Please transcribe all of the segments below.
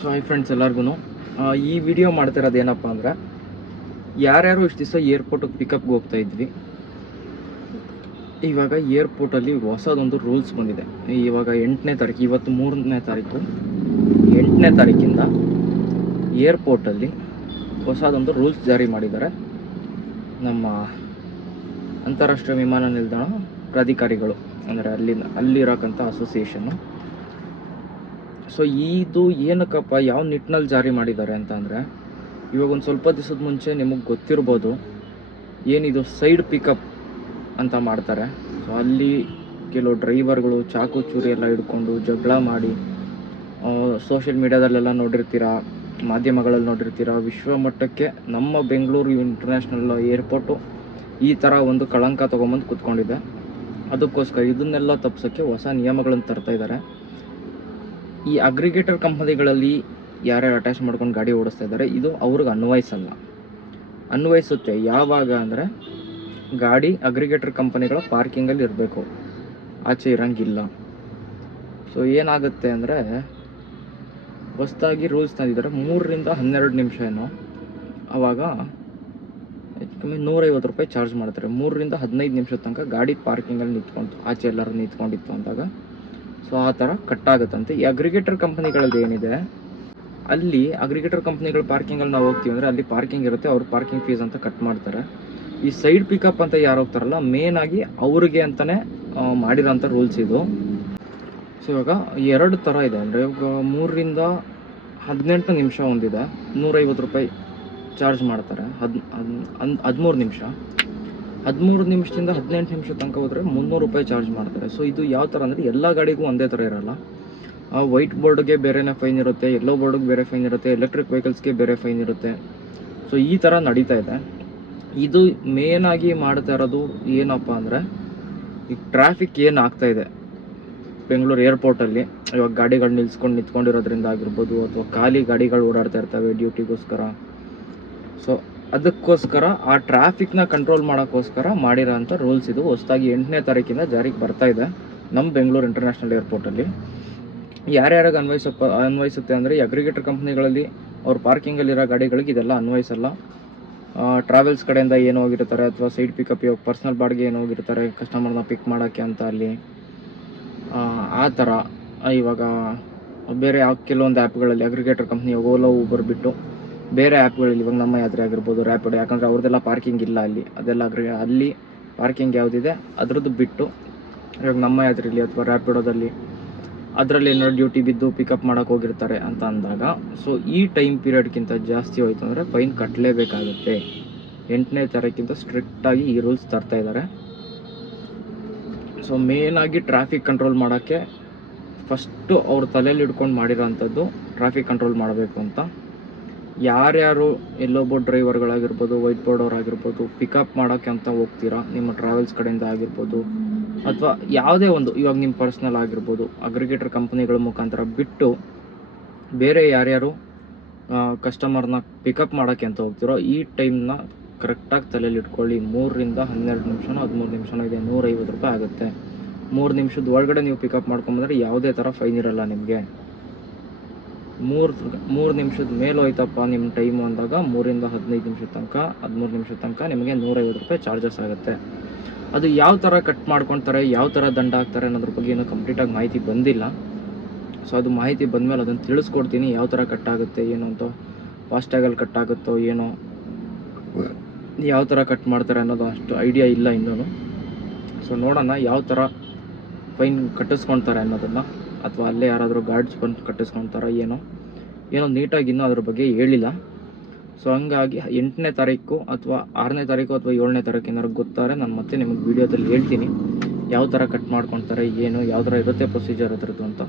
So hi friends ಎಲ್ಲರಿಗೂ ಈ video ಮಾಡ್ತಿರೋದು ಏನಪ್ಪ ಅಂದರೆ ಯಾರ್ಯಾರು ಇಷ್ಟು ದಿವಸ ಏರ್ಪೋರ್ಟಿಗೆ ಪಿಕಪ್ಗೆ ಹೋಗ್ತಾ ಇದ್ವಿ. ಇವಾಗ ಏರ್ಪೋರ್ಟಲ್ಲಿ ಹೊಸದೊಂದು ರೂಲ್ಸ್ ಬಂದಿದೆ. ಇವಾಗ 8ನೇ ತಾರೀಕು, ಇವತ್ತು 3ನೇ ತಾರೀಕು, 8ನೇ ತಾರೀಕಿಂದ ಏರ್ಪೋರ್ಟಲ್ಲಿ ಹೊಸದೊಂದು ರೂಲ್ಸ್ ಜಾರಿ ಮಾಡಿದ್ದಾರೆ ನಮ್ಮ ಅಂತಾರಾಷ್ಟ್ರೀಯ ವಿಮಾನ ನಿಲ್ದಾಣ ಪ್ರಾಧಿಕಾರಿಗಳು, ಅಂದರೆ ಅಲ್ಲಿರೋಕ್ಕಂಥ ಅಸೋಸಿಯೇಷನ್ನು. ಸೊ ಇದು ಏನಕ್ಕಪ್ಪ, ಯಾವ ನಿಟ್ಟಿನಲ್ಲಿ ಜಾರಿ ಮಾಡಿದ್ದಾರೆ ಅಂತ ಅಂದರೆ, ಇವಾಗ ಒಂದು ಸ್ವಲ್ಪ ದಿವಸದ ಮುಂಚೆ ನಿಮಗೆ ಗೊತ್ತಿರ್ಬೋದು, ಏನಿದು ಸೈಡ್ ಪಿಕಪ್ ಅಂತ ಮಾಡ್ತಾರೆ. ಸೊ ಅಲ್ಲಿ ಕೆಲವು ಡ್ರೈವರ್ಗಳು ಚಾಕು ಚೂರಿ ಎಲ್ಲ ಹಿಡ್ಕೊಂಡು ಜಗಳ ಮಾಡಿ, ಸೋಷಿಯಲ್ ಮೀಡ್ಯಾದಲ್ಲೆಲ್ಲ ನೋಡಿರ್ತೀರ, ಮಾಧ್ಯಮಗಳಲ್ಲಿ ನೋಡಿರ್ತೀರ, ವಿಶ್ವಮಟ್ಟಕ್ಕೆ ನಮ್ಮ ಬೆಂಗಳೂರು ಇಂಟರ್ನ್ಯಾಷನಲ್ ಏರ್ಪೋರ್ಟು ಈ ಥರ ಒಂದು ಕಳಂಕ ತೊಗೊಂಬಂದು ಕೂತ್ಕೊಂಡಿದೆ. ಅದಕ್ಕೋಸ್ಕರ ಇದನ್ನೆಲ್ಲ ತಪ್ಪಿಸೋಕ್ಕೆ ಹೊಸ ನಿಯಮಗಳನ್ನು ತರ್ತಾ ಇದ್ದಾರೆ. ಈ ಅಗ್ರಿಗೇಟರ್ ಕಂಪನಿಗಳಲ್ಲಿ ಯಾರ್ಯಾರು ಅಟ್ಯಾಚ್ ಮಾಡ್ಕೊಂಡು ಗಾಡಿ ಓಡಿಸ್ತಾ ಇದ್ದಾರೆ, ಇದು ಅವ್ರಿಗೆ ಅನ್ವಯಿಸುತ್ತೆ. ಯಾವಾಗ ಅಂದರೆ, ಗಾಡಿ ಅಗ್ರಿಗೇಟರ್ ಕಂಪನಿಗಳ ಪಾರ್ಕಿಂಗಲ್ಲಿ ಇರಬೇಕು, ಆಚೆ ಇರೋಂಗಿಲ್ಲ. ಸೊ ಏನಾಗುತ್ತೆ ಅಂದರೆ, ಹೊಸದಾಗಿ ರೂಲ್ಸ್ ತಂದಿದ್ದಾರೆ 3 ರಿಂದ 12 ನಿಮಿಷ ಏನೋ. ಆವಾಗ ಕಮ್ಮಿ 150 ರೂಪಾಯಿ ಚಾರ್ಜ್ ಮಾಡ್ತಾರೆ. 3 ರಿಂದ 15 ನಿಮಿಷದ ತನಕ ಗಾಡಿ ಪಾರ್ಕಿಂಗಲ್ಲಿ ನಿಂತ್ಕೊಂಡು, ಆಚೆ ಎಲ್ಲರೂ ನಿಂತ್ಕೊಂಡಿತ್ತು ಅಂದಾಗ ಸೊ ಆ ಥರ ಕಟ್ಟಾಗುತ್ತಂತೆ. ಈ ಅಗ್ರಿಗೇಟರ್ ಕಂಪ್ನಿಗಳದ್ದು ಏನಿದೆ, ಅಲ್ಲಿ ಅಗ್ರಿಗೇಟರ್ ಕಂಪ್ನಿಗಳ ಪಾರ್ಕಿಂಗಲ್ಲಿ ನಾವು ಹೋಗ್ತೀವಿ ಅಂದರೆ ಅಲ್ಲಿ ಪಾರ್ಕಿಂಗ್ ಇರುತ್ತೆ, ಅವ್ರು ಪಾರ್ಕಿಂಗ್ ಫೀಸ್ ಅಂತ ಕಟ್ ಮಾಡ್ತಾರೆ. ಈ ಸೈಡ್ ಪಿಕಪ್ ಅಂತ ಯಾರು ಹೋಗ್ತಾರಲ್ಲ, ಮೇನ್ ಆಗಿ ಅವ್ರಿಗೆ ಅಂತಲೇ ಮಾಡಿರೋಂಥ ರೂಲ್ಸ್ ಇದು. ಸೊ ಇವಾಗ 2 ಥರ ಇದೆ. ಅಂದರೆ ಇವಾಗ 3 ರಿಂದ 18 ನಿಮಿಷ ಒಂದಿದೆ, 150 ರೂಪಾಯಿ ಚಾರ್ಜ್ ಮಾಡ್ತಾರೆ. 13 ನಿಮಿಷ, 13 ನಿಮಿಷದಿಂದ 18 ನಿಮಿಷ ತನಕ ಹೋದರೆ 300 ರೂಪಾಯಿ ಚಾರ್ಜ್ ಮಾಡ್ತಾರೆ. ಸೊ ಇದು ಯಾವ ಥರ ಅಂದರೆ, ಎಲ್ಲ ಗಾಡಿಗೂ ಒಂದೇ ಥರ ಇರೋಲ್ಲ. ವೈಟ್ ಬೋರ್ಡ್ಗೆ ಬೇರೆನೇ ಫೈನ್ ಇರುತ್ತೆ, ಯೆಲ್ಲೋ ಬೋರ್ಡ್ಗೆ ಬೇರೆ ಫೈನ್ ಇರುತ್ತೆ, ಎಲೆಕ್ಟ್ರಿಕ್ ವೆಹಿಕಲ್ಸ್ಗೆ ಬೇರೆ ಫೈನ್ ಇರುತ್ತೆ. ಸೊ ಈ ಥರ ನಡೀತಾ ಇದೆ. ಇದು ಮೇನಾಗಿ ಮಾಡ್ತಾ ಇರೋದು ಏನಪ್ಪ ಅಂದರೆ, ಈಗ ಟ್ರಾಫಿಕ್ ಏನು ಆಗ್ತಾ ಇದೆ ಬೆಂಗಳೂರು ಏರ್ಪೋರ್ಟಲ್ಲಿ, ಇವಾಗ ಗಾಡಿಗಳು ನಿಂತ್ಕೊಂಡಿರೋದ್ರಿಂದ ಆಗಿರ್ಬೋದು, ಅಥವಾ ಖಾಲಿ ಗಾಡಿಗಳು ಓಡಾಡ್ತಾ ಇರ್ತವೆ ಡ್ಯೂಟಿಗೋಸ್ಕರ. ಸೊ ಅದಕ್ಕೋಸ್ಕರ ಆ ಟ್ರಾಫಿಕ್ನ ಕಂಟ್ರೋಲ್ ಮಾಡೋಕ್ಕೋಸ್ಕರ ಮಾಡಿರೋಂಥ ರೂಲ್ಸ್ ಇದು. ಹೊಸದಾಗಿ 8ನೇ ತಾರೀಕಿಂದ ಜಾರಿಗೆ ಬರ್ತಾ ಇದೆ ನಮ್ಮ ಬೆಂಗಳೂರು ಇಂಟರ್ನ್ಯಾಷನಲ್ ಏರ್ಪೋರ್ಟಲ್ಲಿ. ಯಾರ್ಯಾರಿಗೆ ಅನ್ವಯಿಸುತ್ತೆ ಅಂದರೆ, ಈ ಅಗ್ರಿಗೇಟರ್ ಕಂಪ್ನಿಗಳಲ್ಲಿ ಅವ್ರ ಪಾರ್ಕಿಂಗಲ್ಲಿರೋ ಗಾಡಿಗಳಿಗೆ ಇದೆಲ್ಲ ಅನ್ವಯಿಸಲ್ಲ. ಟ್ರಾವೆಲ್ಸ್ ಕಡೆಯಿಂದ ಏನು ಹೋಗಿರ್ತಾರೆ, ಅಥವಾ ಸೈಡ್ ಪಿಕಪ್, ಇವಾಗ ಪರ್ಸ್ನಲ್ ಬಾಡಿಗೆ ಏನು ಹೋಗಿರ್ತಾರೆ ಕಸ್ಟಮರ್ನ ಪಿಕ್ ಮಾಡೋಕ್ಕೆ ಅಂತ, ಅಲ್ಲಿ ಆ ಥರ. ಇವಾಗ ಬೇರೆ ಕೆಲವೊಂದು ಆ್ಯಪ್ಗಳಲ್ಲಿ ಅಗ್ರಿಗೇಟರ್ ಕಂಪ್ನಿ, ಓಲೋ ಊಬರ್ ಬಿಟ್ಟು ಬೇರೆ ಆ್ಯಪ್ಗಳಲ್ಲಿ, ಇವಾಗ ನಮ್ಮ ಯಾತ್ರೆ ಆಗಿರ್ಬೋದು, ರ್ಯಾಪಿಡೋ, ಯಾಕಂದರೆ ಅವ್ರದ್ದೆಲ್ಲ ಪಾರ್ಕಿಂಗ್ ಇಲ್ಲ ಅಲ್ಲಿ, ಅದೆಲ್ಲ ಅಲ್ಲಿ ಪಾರ್ಕಿಂಗ್ ಯಾವುದಿದೆ ಅದ್ರದ್ದು ಬಿಟ್ಟು, ಇವಾಗ ನಮ್ಮ ಯಾತ್ರೆಯಲ್ಲಿ ಅಥವಾ ರ್ಯಾಪಿಡೋದಲ್ಲಿ ಅದರಲ್ಲಿ ಏನೋ ಡ್ಯೂಟಿ ಬಿದ್ದು ಪಿಕಪ್ ಮಾಡೋಕೆ ಹೋಗಿರ್ತಾರೆ ಅಂತ ಅಂದಾಗ, ಸೊ ಈ ಟೈಮ್ ಪೀರಿಯಡ್ಗಿಂತ ಜಾಸ್ತಿ ಹೋಯ್ತು ಅಂದರೆ ಫೈನ್ ಕಟ್ಟಲೇಬೇಕಾಗುತ್ತೆ. 8ನೇ ತಾರೀಕಿಂದ ಸ್ಟ್ರಿಕ್ಟಾಗಿ ಈ ರೂಲ್ಸ್ ತರ್ತಾ ಇದ್ದಾರೆ. ಸೊ ಮೇನಾಗಿ ಟ್ರಾಫಿಕ್ ಕಂಟ್ರೋಲ್ ಮಾಡೋಕ್ಕೆ ಫಸ್ಟು ಅವ್ರ ತಲೆಯಲ್ಲಿ ಹಿಡ್ಕೊಂಡು ಮಾಡಿರೋಂಥದ್ದು ಟ್ರಾಫಿಕ್ ಕಂಟ್ರೋಲ್ ಮಾಡಬೇಕು ಅಂತ. ಯಾರ್ಯಾರು ಎಲ್ಲೋ ಬೋರ್ಡ್ ಡ್ರೈವರ್ಗಳಾಗಿರ್ಬೋದು, ವೈಟ್ ಬೋರ್ಡ್ ಅವರಾಗಿರ್ಬೋದು, ಪಿಕಪ್ ಮಾಡೋಕ್ಕೆ ಅಂತ ಹೋಗ್ತೀರಾ ನಿಮ್ಮ ಟ್ರಾವೆಲ್ಸ್ ಕಡೆಯಿಂದ ಆಗಿರ್ಬೋದು, ಅಥವಾ ಯಾವುದೇ ಒಂದು, ಇವಾಗ ನಿಮ್ಮ ಪರ್ಸ್ನಲ್ ಆಗಿರ್ಬೋದು, ಅಗ್ರಿಗೇಟರ್ ಕಂಪ್ನಿಗಳ ಮುಖಾಂತರ ಬಿಟ್ಟು ಬೇರೆ ಯಾರ್ಯಾರು ಕಸ್ಟಮರ್ನ ಪಿಕಪ್ ಮಾಡೋಕ್ಕೆ ಅಂತ ಹೋಗ್ತಿರೋ, ಈ ಟೈಮ್ನ ಕರೆಕ್ಟಾಗಿ ತಲೆಯಲ್ಲಿ ಇಟ್ಕೊಳ್ಳಿ. 3 ರಿಂದ 12 ನಿಮಿಷನೋ 13 ನಿಮಿಷನೋ ಇದೆ, 150 ರೂಪಾಯಿ ಆಗುತ್ತೆ. 3 ನಿಮಿಷದ ಒಳಗಡೆ ನೀವು ಪಿಕಪ್ ಮಾಡ್ಕೊಂಬಂದರೆ ಯಾವುದೇ ಥರ ಫೈನ್ ಇರಲ್ಲ ನಿಮಗೆ. 3 ನಿಮಿಷದ ಮೇಲೆ ಹೋಯ್ತಪ್ಪ ನಿಮ್ಮ ಟೈಮು ಅಂದಾಗ 3 ರಿಂದ 15 ನಿಮಿಷದ ತನಕ, 13 ನಿಮಿಷದ ತನಕ ನಿಮಗೆ 150 ರೂಪಾಯಿ ಚಾರ್ಜಸ್ ಆಗುತ್ತೆ. ಅದು ಯಾವ ಥರ ಕಟ್ ಮಾಡ್ಕೊಳ್ತಾರೆ, ಯಾವ ಥರ ದಂಡ ಹಾಕ್ತಾರೆ ಅನ್ನೋದ್ರ ಬಗ್ಗೆ ಏನೂ ಕಂಪ್ಲೀಟಾಗಿ ಮಾಹಿತಿ ಬಂದಿಲ್ಲ. ಸೊ ಅದು ಮಾಹಿತಿ ಬಂದಮೇಲೆ ಅದನ್ನು ತಿಳಿಸ್ಕೊಡ್ತೀನಿ, ಯಾವ ಥರ ಕಟ್ಟಾಗುತ್ತೆ ಏನು ಅಂತ. ಫಾಸ್ಟ್ಯಾಗಲ್ಲಿ ಕಟ್ಟಾಗುತ್ತೋ ಏನೋ, ಯಾವ ಥರ ಕಟ್ ಮಾಡ್ತಾರೆ ಅನ್ನೋದು ಅಷ್ಟು ಐಡಿಯಾ ಇಲ್ಲ ಇನ್ನೂ. ಸೊ ನೋಡೋಣ ಯಾವ ಥರ ಫೈನ್ ಕಟ್ಟಿಸ್ಕೊಳ್ತಾರೆ ಅನ್ನೋದನ್ನು, ಅಥವಾ ಅಲ್ಲೇ ಯಾರಾದರೂ ಗಾರ್ಡ್ಸ್ ಬಂದು ಕಟ್ಟಿಸ್ಕೊಳ್ತಾರೋ ಏನೋ ನೀಟಾಗಿ ಇನ್ನೂ ಅದ್ರ ಬಗ್ಗೆ ಹೇಳಿಲ್ಲ. ಸೊ ಹಂಗಾಗಿ 8ನೇ ತಾರೀಕು ಅಥವಾ 6ನೇ ತಾರೀಕು ಅಥವಾ 7ನೇ ತಾರೀಕು ಏನಾದ್ರು ಗೊತ್ತಾರೆ ನಾನು ಮತ್ತೆ ನಿಮಗೆ ವೀಡಿಯೋದಲ್ಲಿ ಹೇಳ್ತೀನಿ ಯಾವ ಥರ ಕಟ್ ಮಾಡ್ಕೊಳ್ತಾರೆ, ಏನು ಯಾವ ಥರ ಇರುತ್ತೆ ಪ್ರೊಸೀಜರ್ ಅದರದ್ದು ಅಂತ.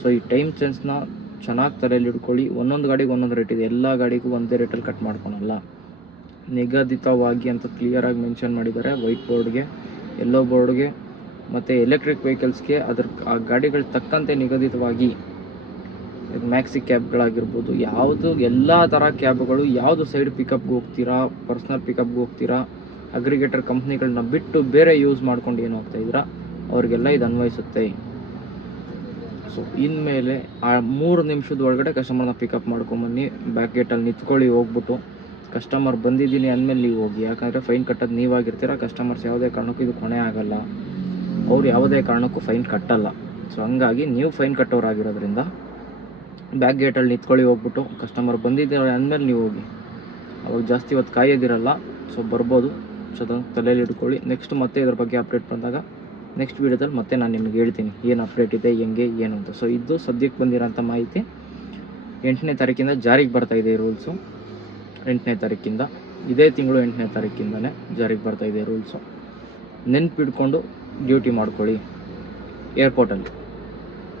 ಸೊ ಈ ಟೈಮ್ ಸೆನ್ಸ್ನ ಚೆನ್ನಾಗಿ ತಲೆಯಲ್ಲಿ ಇಟ್ಕೊಳ್ಳಿ. ಒಂದೊಂದು ಗಾಡಿಗೆ ಒಂದೊಂದು ರೇಟ್ ಇದೆ, ಎಲ್ಲ ಗಾಡಿಗೂ ಒಂದೇ ರೇಟಲ್ಲಿ ಕಟ್ ಮಾಡ್ಕೊಳಲ್ಲ. ನಿಗದಿತವಾಗಿ ಅಂತ ಕ್ಲಿಯರಾಗಿ ಮೆನ್ಷನ್ ಮಾಡಿದ್ದಾರೆ. ವೈಟ್ ಬೋರ್ಡ್ಗೆ, ಯೆಲ್ಲೋ ಬೋರ್ಡ್ಗೆ ಮತ್ತು ಎಲೆಕ್ಟ್ರಿಕ್ ವೆಹಿಕಲ್ಸ್ಗೆ ಆ ಗಾಡಿಗಳು ತಕ್ಕಂತೆ ನಿಗದಿತವಾಗಿ, ಮ್ಯಾಕ್ಸಿ ಕ್ಯಾಬ್ಗಳಾಗಿರ್ಬೋದು, ಯಾವುದು ಎಲ್ಲ ಥರ ಕ್ಯಾಬ್ಗಳು, ಯಾವುದು ಸೈಡ್ ಪಿಕಪ್ಗೆ ಹೋಗ್ತೀರಾ, ಪರ್ಸ್ನಲ್ ಪಿಕಪ್ಗೆ ಹೋಗ್ತೀರಾ, ಅಗ್ರಿಗೇಟರ್ ಕಂಪ್ನಿಗಳನ್ನ ಬಿಟ್ಟು ಬೇರೆ ಯೂಸ್ ಮಾಡ್ಕೊಂಡು ಏನು ಹೋಗ್ತಾಯಿದ್ದೀರಾ, ಅವ್ರಿಗೆಲ್ಲ ಇದು ಅನ್ವಯಿಸುತ್ತೆ. ಸೊ ಇನ್ಮೇಲೆ ಆ 3 ನಿಮಿಷದ ಒಳಗಡೆ ಕಸ್ಟಮರ್ನ ಪಿಕಪ್ ಮಾಡ್ಕೊಂಬನ್ನಿ, ಬ್ಯಾಕ್ ಗೇಟಲ್ಲಿ ನಿಂತ್ಕೊಳ್ಳಿ, ಹೋಗ್ಬಿಟ್ಟು ಕಸ್ಟಮರ್ ಬಂದಿದ್ದೀನಿ ಅಂದಮೇಲೆ ನೀವು ಹೋಗಿ. ಯಾಕಂದರೆ ಫೈನ್ ಕಟ್ಟೋದು ನೀವಾಗಿರ್ತೀರ, ಕಸ್ಟಮರ್ಸ್ ಯಾವುದೇ ಕಾರಣಕ್ಕೂ ಇದು ಕೊನೆ ಆಗಲ್ಲ, ಅವ್ರು ಯಾವುದೇ ಕಾರಣಕ್ಕೂ ಫೈನ್ ಕಟ್ಟಲ್ಲ. ಸೊ ಹಂಗಾಗಿ ನೀವು ಫೈನ್ ಕಟ್ಟೋರಾಗಿರೋದ್ರಿಂದ ಬ್ಯಾಕ್ ಗೇಟಲ್ಲಿ ನಿಂತ್ಕೊಳ್ಳಿ, ಹೋಗ್ಬಿಟ್ಟು ಕಸ್ಟಮರ್ ಬಂದಿದ್ದೀರ ಅಂದಮೇಲೆ ನೀವು ಹೋಗಿ. ಅವಾಗ ಜಾಸ್ತಿ ಹೊತ್ತು ಕಾಯೋದಿರಲ್ಲ, ಸೊ ಬರ್ಬೋದು. ಸೊ ಅದನ್ನು ತಲೆಯಲ್ಲಿ ಇಟ್ಕೊಳ್ಳಿ. ನೆಕ್ಸ್ಟ್ ಮತ್ತೆ ಇದ್ರ ಬಗ್ಗೆ ಅಪ್ಡೇಟ್ ಬಂದಾಗ ನೆಕ್ಸ್ಟ್ ವೀಡಿಯೋದಲ್ಲಿ ಮತ್ತೆ ನಾನು ನಿಮಗೆ ಹೇಳ್ತೀನಿ ಏನು ಅಪ್ಡೇಟ್ ಇದೆ, ಹೆಂಗೆ ಏನು ಅಂತ. ಸೊ ಇದು ಸದ್ಯಕ್ಕೆ ಬಂದಿರೋಂಥ ಮಾಹಿತಿ. 8ನೇ ತಾರೀಕಿಂದ ಜಾರಿಗೆ ಬರ್ತಾಯಿದೆ ಈ ರೂಲ್ಸು. 8ನೇ ತಾರೀಕಿಂದ, ಇದೇ ತಿಂಗಳು 8ನೇ ತಾರೀಕಿಂದನೇ ಜಾರಿಗೆ ಬರ್ತಾಯಿದೆ ರೂಲ್ಸು. ನೆನ್ಪಿಡ್ಕೊಂಡು ಡ್ಯೂಟಿ ಮಾಡ್ಕೊಳ್ಳಿ ಏರ್ಪೋರ್ಟಲ್ಲಿ.